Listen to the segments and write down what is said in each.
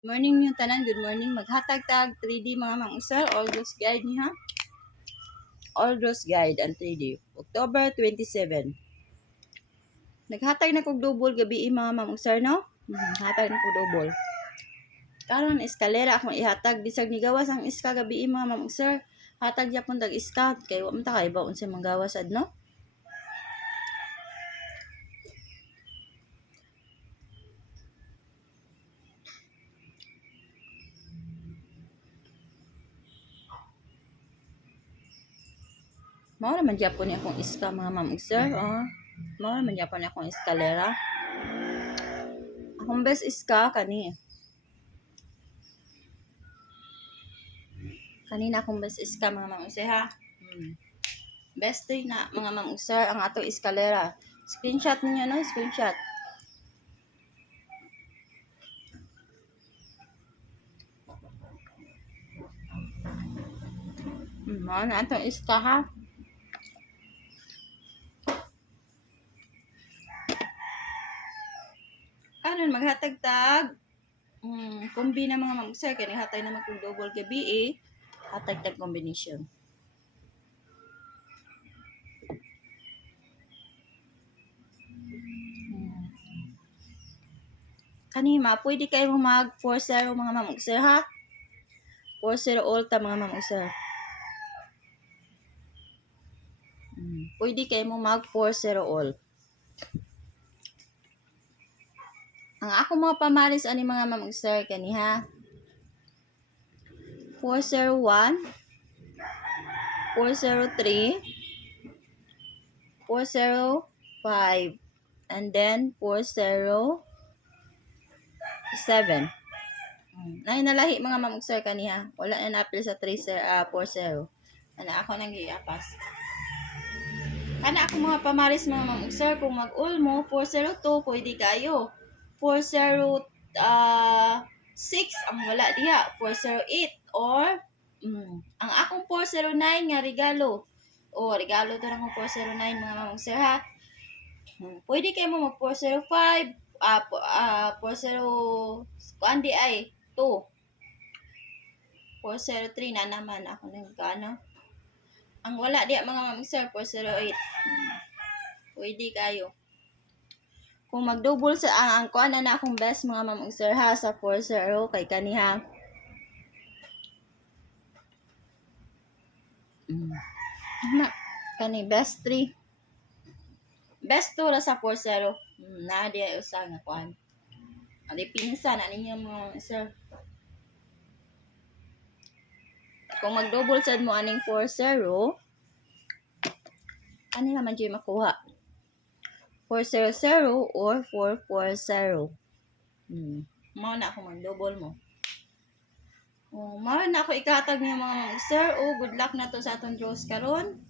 Morning yung tanan, good morning. Maghatag tag 3D mga mang-usal, August guide niya. August guide and 3D. October 27. Naghatag na kog double gabi mga mang-usal, no? Hatag na kog double. Karon eskalera akong ihatag bisag ni gawas ang iska gabi mga mang-usal. Hatag yapon tag iska kay wa man ta kay ba unsay manggawas adno? Mao naman gyapon ni akong iska mga ma'am-sir. Oh. Mao naman gyapon ni akong eskalera. Akong best iska kani. Kanina akong best iska mga ma'am-sir ha. Best day na mga ma'am-sir ang ato eskalera. Screenshot ninyo no, screenshot. Mao na ato iska ha. Karon maghatag-tag kombi na mga ma'am-sir kani hatay na kung double gabi hatag-tag combination. Kanima pwede kayo mag 4-0 mga ma'am-sir ha. 4-0 all ta mga ma'am-sir. Pwede kayo mo mag 4-0 all. Ang ako mga pamaris ani mga ma'am-sir kani ha. 401, 403, 405, and then 407. Nay nalahi mga ma'am-sir kani ha. Wala na na-appeal sa 40. Ana ako nang giapas. Kana ako mga pamaris mga ma'am-sir kung mag-all mo 402 pwede kayo. 406 ang wala diha 408 or ang akong 409 nga regalo regalo to ng 409 mga ma'am-sir ha. Pwede kayo mo mag 405 40 kuandi ay 2 403 na naman ako nang kano ang wala diha mga ma'am-sir 408 pwede kayo. Kung mag-double sa ang kuan na akong best mga ma'am-sir ha sa 4-0 kay kaniha. Kani best 3. Best 2 ra sa 4-0. Na di ay usa nga kuan. Adi pinsan na ninyo mga sir. Kung mag-double sad mo aning 4-0 ani naman jay makuha. 400 or 440. Mao na ako mag-double mo. Mao na ako ikahatag niyo mga sir. Good luck na to sa atong draws karon.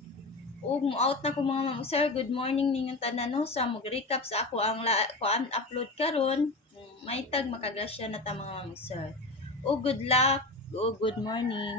Mo out na ko mga sir. Good morning ninyong tanan no sa mag-recap sa ako ang kuan upload karon. May tag makagrasya na ta mga sir. Good luck. Good morning.